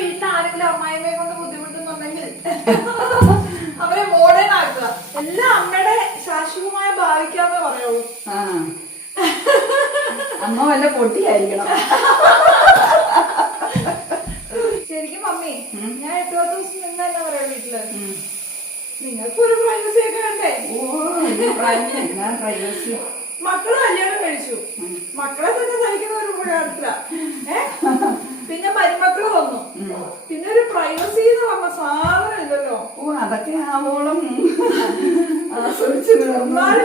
വീട്ടിൽ ആരെങ്കിലും അമ്മായിമ്മയെ കൊണ്ട് ബുദ്ധിമുട്ടുന്നുണ്ടെങ്കിൽ അവരെ മോഡേൺ ആക്കുക. എല്ലാം അമ്മയുടെ ശാശ്വതമായ ഭാവിക്കാന്നേ പറയുള്ളൂ. അമ്മ വല്ല പൊട്ടിയായിരിക്കണം. ശരിക്കും മമ്മി, ഞാൻ 8 ദിവസം നിന്നല്ല പറയാ വീട്ടില്. നിങ്ങൾക്ക് ഒരു പ്രൈവസി ഒക്കെ വേണ്ടേ? പ്രൈവസി. മക്കള് കല്യാണം കഴിച്ചു, മക്കളെ തന്നെ സഹിക്കുന്ന ഒരു കാര്യത്തില. പിന്നെ മരുമക്കള് വന്നു, പിന്നെ ഒരു പ്രൈവസി എന്ന് പറഞ്ഞ സാധനം ഇല്ലല്ലോ. അതൊക്കെ ആവോളം ആസ്വദിച്ചു.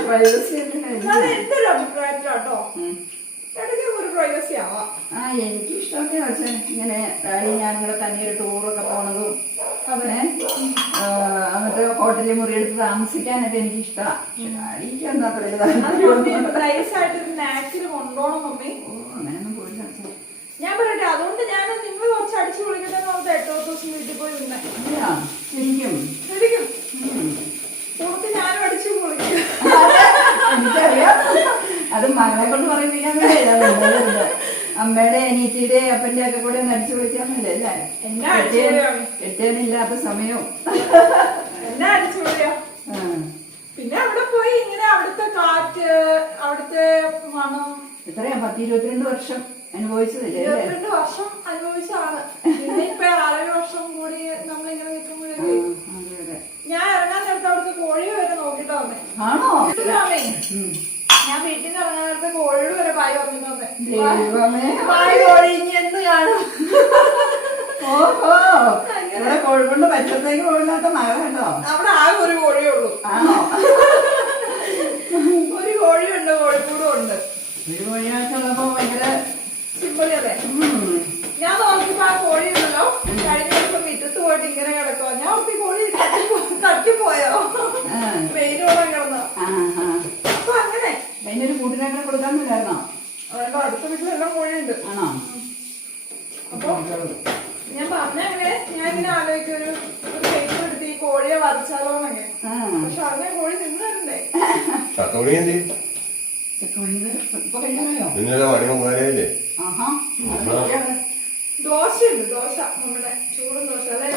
പ്രൈവസി എന്റെ ഒരു അഭിപ്രായത്തിലാട്ടോ, ഇടയ്ക്ക് ഒരു പ്രൈവസി ആവാം. എനിക്ക് ഇഷ്ടമൊക്കെ വെച്ചാൽ ഇങ്ങനെ ഡാഡി ഞാനിവിടെ തന്നെ ഒരു ടൂറൊക്കെ പോണതും എന്നിട്ട് ഹോട്ടലിൽ മുറിയെടുത്ത് താമസിക്കാനൊക്കെ എനിക്ക് ഇഷ്ടമാണ്. ഡാഡിക്ക് എന്താ നാച്ചില് കൊണ്ടോണം മമ്മി. അങ്ങനെയൊന്നും പോയില്ല. ഞാൻ പറയട്ടെ, അതുകൊണ്ട് ഞാൻ നിങ്ങൾ കുറച്ച് അടിച്ചു പൊളിക്കട്ടെ എന്ന് പറഞ്ഞിട്ട് 8 ദിവസം വീട്ടിൽ പോയി നിന്നെ. ശരിക്കും ശരിക്കും പുറത്ത് ഞാനും അടിച്ചു പൊളിക്കും. എനിക്കറിയാം, അത് മകളെ കൊണ്ട് പറയിപ്പിക്കാൻ വേണ്ടിയല്ല. അമ്മയുടെ അനിയത്തിയുടെ അപ്പന്റെ ഒക്കെ കൂടെ ഒന്ന് അടിച്ചു വിളിക്കാന്നല്ലേ അല്ലേ? കെട്ടിയനില്ലാത്ത സമയവും എന്നാ അടിച്ചു പൊളിയാ. പിന്നെ അവിടെ പോയി ഇങ്ങനെ അവിടുത്തെ കാറ്റ്, അവിടുത്തെ മണം. എത്രയാ 10-22 വർഷം അനുഭവിച്ചതല്ലേ? 22 വർഷം അനുഭവിച്ചാണ്. പിന്നെ ഇപ്പൊ 6 വർഷം കൂടി നമ്മളിങ്ങനെ നിൽക്കുമ്പോഴേക്ക് ഞാൻ ഇറങ്ങാൻ നേരത്തെ അവിടുത്തെ കോഴി വരെ നോക്കിട്ട് വന്നേ. ആണോ? ഞാൻ വീട്ടിൽ നിന്ന് ഇറങ്ങാൻ നേരത്തെ കോഴിയോട് വരെ പായ് പറഞ്ഞിട്ട് വന്നേ. പായ് കോഴി ഇനി എന്ത് കാണും. ഓഹോ, ഇവിടെ കോഴിക്കൊണ്ട് പറ്റത്തേക്ക് പോയില്ലാത്ത മഴ കേട്ടോ. അവിടെ ആകെ ഒരു കോഴിയേ ഉള്ളൂ. ആണോ? ഒരു കോഴിയുണ്ട്, കോഴിക്കൂടും ഉണ്ട്. ഒരു കോഴിയൊക്കെ ഉള്ളപ്പോ ഭയങ്കര സിമ്പിളി. അതെ, ഞാൻ നോക്കിയപ്പോ ആ കോഴി ഉണ്ടല്ലോ കഴിഞ്ഞ ദിവസം മുറ്റത്ത് പോയിട്ട് ഇങ്ങനെ കിടക്കുവാ. ഞാൻ ഒത്തി കോഴി തട്ടിപ്പോയോ, വെയിലോളം കിടന്നോ. അപ്പൊ അങ്ങനെ അതിനൊരു കൂട്ടിനൊക്കെ കൊടുക്കാന്നില്ലായിരുന്നോ? അതുകൊണ്ട് അടുത്ത വീട്ടിലെല്ലാം കോഴിയുണ്ട്. ആണോ? അപ്പൊ ഞാൻ പറഞ്ഞങ്ങനെ ഞാൻ ഇങ്ങനെ ആലോചിക്കും, ഒരു കേക്ക് എടുത്ത് ഈ കോഴിയെ വരച്ചാലോന്നൊക്കെ. പക്ഷെ അങ്ങനെ കോഴി തിന്നണ്ടേ. ദോശയുണ്ട്, ദോശ, നമ്മുടെ ചൂടും ദോശ. അല്ലേ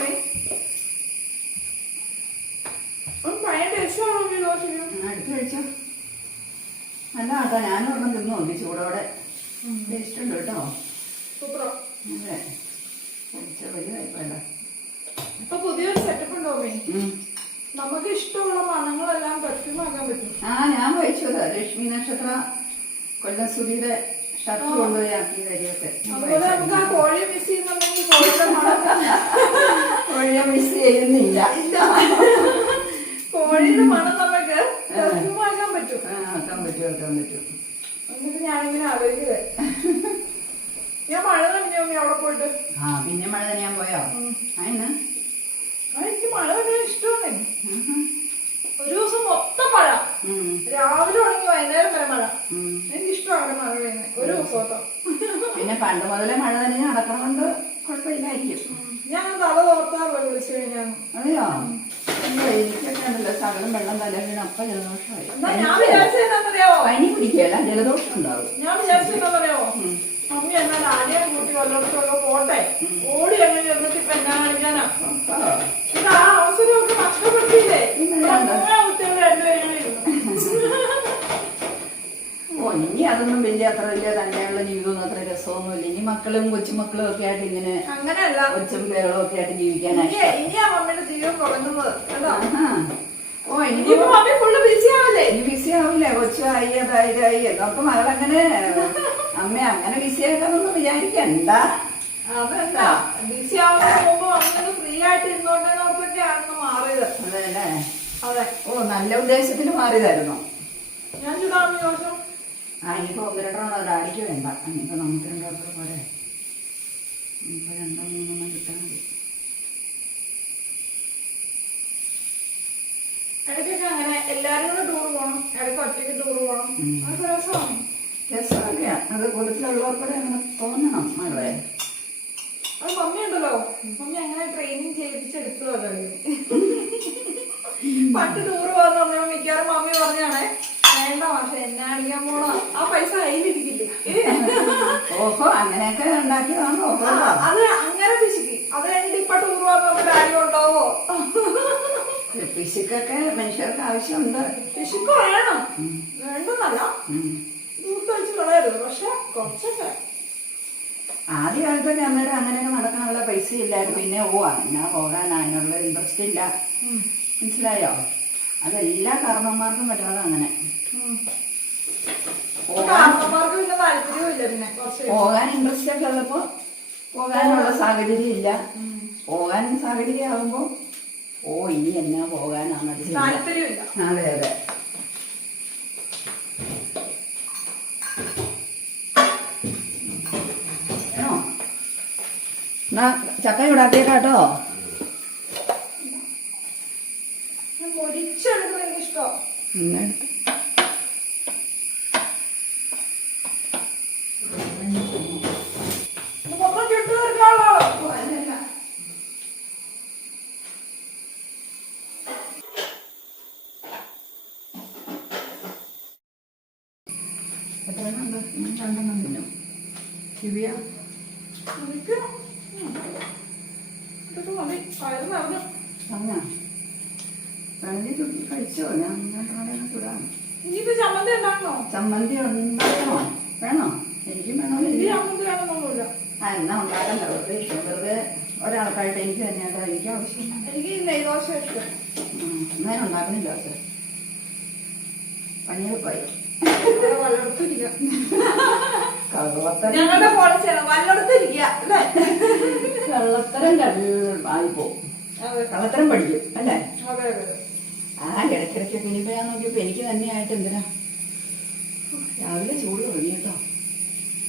ഭയങ്കര ടേസ്റ്റാണോ ഈ ദോശയ്ക്ക്? അടുത്ത് കഴിച്ചോ. അല്ല കേട്ടോ, ഞാനും ഒരെണ്ണം തിന്നു നോക്കി ചൂടോടെ. ടേസ്റ്റ് ഉണ്ട് കേട്ടോ. സൂപ്പറോ? അതെ, കഴിച്ച വലിയതായിപ്പോല്ല. ഇപ്പൊ പുതിയൊരു സെറ്റപ്പ് ഉണ്ടോ? നമുക്ക് ഇഷ്ടമുള്ള മണങ്ങളെല്ലാം പെർഫ്യൂം ആക്കാൻ പറ്റും. ഞാൻ കഴിച്ചത് ലക്ഷ്മി നക്ഷത്ര കൊല്ലം സുധിയുടെ ഷർട്ട് കൊണ്ടുപോയി ആക്കി കരിയൊക്കെ. അതുപോലെ നമുക്ക് ആ കോഴിയെ മിസ് ചെയ്യുന്നുണ്ടെങ്കിൽ കോഴിയുടെ മണം. കോഴിയെ മിസ് ചെയ്യുന്നില്ല. കോഴിയുടെ മണം നമുക്ക് പെർഫ്യൂം ആക്കാൻ പറ്റും. ആക്കാൻ പറ്റും. എന്നിട്ട് ഞാനിങ്ങനെ ആലോചിക്കേ, ഞാൻ മഴ നനഞ്ഞോ അവിടെ പോയിട്ട്. പിന്നെ മഴ നനയാൻ പോയോ? അതിന് എനിക്ക് മഴ നനയാൻ ഇഷ്ടമാണ്. ഒരു ദിവസം മൊത്തം മഴ, രാവിലെ തുടങ്ങി വൈകുന്നേരം വരെ മഴ. എനിക്ക് ഇഷ്ടമാണ് മഴ പെയ്യുന്നത് ഒരു ദിവസം കേട്ടോ. പിന്നെ പണ്ട് മുതലേ മഴ നനഞ്ഞ് നടക്കണോണ്ട് കുഴപ്പമില്ലായിരിക്കും. ഞാൻ തല തോർത്താറില്ല വിളിച്ചു കഴിഞ്ഞാൽ. അതെയോ? എനിക്കൊക്കെ ഉണ്ടല്ലോ ശകലം വെള്ളം തല വീണ് അപ്പൊ ജലദോഷമായി. ഞാൻ വിചാരിച്ചെന്നറിയാവോ? പനി പിടിക്കുകയല്ല, ജലദോഷം ഉണ്ടാവും. ഞാൻ വിചാരിച്ചെന്നറിയാവോ? മമ്മി എന്നാൽ ആദ്യം കൂട്ടി വല്ലവർക്കൊക്കെ പോട്ടെ, ഓടി അങ്ങനെ ചെന്നിട്ട് ഇപ്പൊ എന്നാ കാണിക്കാനാ. ഇത് ആ അവസരമൊക്കെ നഷ്ടപ്പെടുത്തിയില്ലേ? ഇനി അതൊന്നും അത്ര വലിയ തന്നെയുള്ള ജീവിതമൊന്നും അത്ര രസമൊന്നുമില്ല. ഇനി മക്കളും കൊച്ചുമക്കളും ഒക്കെ ആയിട്ട് ഇങ്ങനെ അങ്ങനെയല്ല, കൊച്ചും പേകളും ഒക്കെ ആയിട്ട് ജീവിക്കാനായി. ഇനിയാ മമ്മിയുടെ ജീവിതം തുടങ്ങുന്നത് കേട്ടോ. ഇനി ബിസി ആവില്ലേ? ഇനി ബിസി ആവില്ലേ? കൊച്ചായി അതായി എന്നൊക്കെ മകളങ്ങനെ അമ്മ അങ്ങനെ ബിസി ആക്കാനൊന്നും വിചാരിക്കണ്ട. അതല്ല, ബിസി ആവുന്നതിന് മുമ്പ് മമ്മി ഫ്രീ ആയിട്ട് ഇരുന്നോണ്ടേന്നോർത്തൊക്കെയാണെന്ന് മാറിയത്. അതെല്ലേ? അതെ. നല്ല ഉദ്ദേശത്തിന് മാറിയതായിരുന്നു. ഞാൻ ചൂടാവുന്ന ദിവസം ഇനിയിപ്പോ 1-2 ഡാഡിക്ക് വേണ്ട. ഇനിയിപ്പോ നമുക്ക് 2 പോരെ. ഇനിയിപ്പോ 2-3 കിട്ടാൻ മതി. ഇടയ്ക്കൊക്കെ അങ്ങനെ എല്ലാരും കൂടെ ടൂർ പോകണം, ഇടയ്ക്ക് ഒറ്റയ്ക്ക് ടൂർ പോകണം. അതൊക്കെ രസമാണ്. രസമല്ല, അത് കൂട്ടത്തിലുള്ളവർക്കൂടെ അങ്ങനെ തോന്നണം മകളെ. അത് മമ്മി ഉണ്ടല്ലോ, മമ്മി അങ്ങനെ ട്രെയിനിങ് ചെയ്യിപ്പിച്ചെടുത്തതല്ലോ. പണ്ട് ടൂർ പോകാന്ന് പറഞ്ഞപ്പോ മിക്കവാറും മമ്മി പറഞ്ഞാണേ, വേണ്ട പക്ഷെ എന്നെ അടിക്കാൻ പോണ ആ പൈസ കയ്യിലിരിക്കില്ലേ. ഓഹോ, അങ്ങനെയൊക്കെ ഉണ്ടാക്കിയതാണോ? അത് അങ്ങനെ പിശുക്കി. അത് പിശുക്കൊക്കെ മനുഷ്യർക്ക് ആവശ്യമുണ്ട്. പിശുക്ക് വേണം, വേണ്ടെന്നല്ല, ദൂർത്തടിച്ച് കളയരുത്, പക്ഷെ കുറച്ചൊക്കെ. ആദ്യ കാലത്തൊക്കെ അമ്മയുടെ അങ്ങനെയൊക്കെ നടക്കാനുള്ള പൈസ ഇല്ലായിരുന്നു. പിന്നെ അങ്ങനെ പോകാൻ അതിനുള്ള ഇൻട്രസ്റ്റ് ഇല്ല. മനസ്സിലായോ? അതെല്ലാ കാരണന്മാർക്കും പറ്റുന്നത് അങ്ങനെ. പോകാൻ ഇൻട്രസ്റ്റ് ഒക്കെ ഉള്ളപ്പോ പോകാനുള്ള സാഹചര്യം ഇല്ല. പോകാൻ സാഹചര്യം ആകുമ്പോ ഇനി എന്നാ പോകാനാണ്. അതെ അതെ. എന്നാ ചക്ക ചൂടാക്കിയേക്കാട്ടോ. ഇന്നെടുത്ത് എത്രണ്ണം രണ്ടെണ്ണം തിന്നും. ദിവ്യ കഴിച്ചോ? ഞാൻ ചൂടാണ്. ചമ്മന്തി ഉണ്ടാക്കണോ? വേണോ? എനിക്കും വേണോ? എന്നാ ഉണ്ടാക്കണ്ട. വെറുതെ ഒരാൾക്കായിട്ട് എനിക്ക് തന്നെയാട്ടോ എനിക്ക് ആവശ്യമില്ല. എന്നാലും ഉണ്ടാക്കണില്ല. പണിയെടുപ്പായി. കള്ളത്തരം ആയിപ്പോ. കള്ളത്തരം പഠിക്കും അല്ലേ? ഇടയ്ക്കിടയ്ക്ക് പിന്നിപ്പോ ഞാൻ നോക്കിയപ്പോ എനിക്ക് തന്നെയായിട്ട് എന്തിനാ രാവിലെ ചൂട് തുടങ്ങി കേട്ടോ.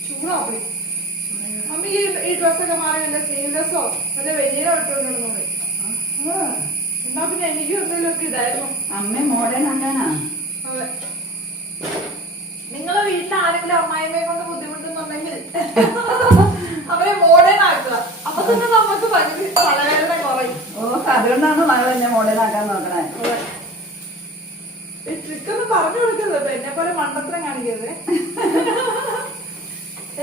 ചൂടാവും. അമ്മ ഈ ഡ്രസ്സൊക്കെ മാറി വല്ല സ്ലീവ്ലെസ്സോ വല്ല വെളിയിലോ ഇട്ടുകൊണ്ടിരുന്നു. എന്നാ പിന്നെ എനിക്കും എന്തെങ്കിലുമൊക്കെ ഇതായിരുന്നു. അമ്മ മോഡേൺ ആക്കാനാ. അതെ. നിങ്ങളെ വീട്ടിൽ ആരെങ്കിലും അമ്മായിമ്മയെ കൊണ്ട് ബുദ്ധിമുട്ടുന്നുണ്ടെങ്കിൽ അവരെ മോഡേൺ ആക്കുക. അപ്പൊ തന്നെ നമുക്ക് തലവേദന കുറയും. അതുകൊണ്ടാണ് മകൾ എന്നെ മോഡേൺ ആക്കാൻ നോക്കണേ. ഈ ട്രിക്കൊന്നും പറഞ്ഞു കൊടുക്കരുത്. എന്നെ പോലെ മണ്ടത്തരം കാണിക്കരുത്.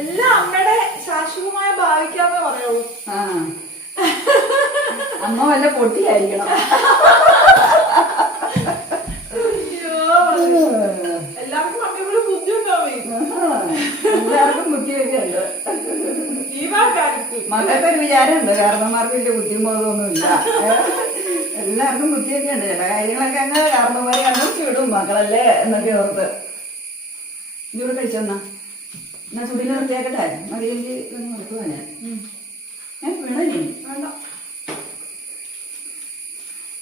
എല്ലാം അമ്മയുടെ ശാശ്വതമായ ഭാവിക്കാന്നേ പറയുള്ളൂ. അമ്മ വല്ല പൊട്ടിയായിരിക്കണം. എല്ലാവർക്കും അമ്മയോട് ബുദ്ധി ഉണ്ടാവും. എല്ലാവർക്കും ബുദ്ധിയൊക്കെ ഉണ്ട്. മക്കൾക്കൊരു വിചാരമുണ്ട്. കാരണന്മാർക്ക് വലിയ ബുദ്ധിബോധമൊന്നുമില്ല. എല്ലാവർക്കും ബുദ്ധിയൊക്കെ ഉണ്ട്. ചില കാര്യങ്ങളൊക്കെ അങ്ങ് കാരണന്മാരെ അന്വേഷിച്ചു വിടും. മക്കളല്ലേ എന്നൊക്കെ ഓർത്ത്. ഇതൂടെ കഴിച്ചെന്നാ എന്നാ ചുടിയിൽ നിർത്തിയാക്കട്ടെ. മതിയെങ്കിൽ നിർത്തുവാ ഞാൻ. വീണല്ലേ? വേണ്ട.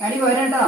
അടി പോരാട്ടോ.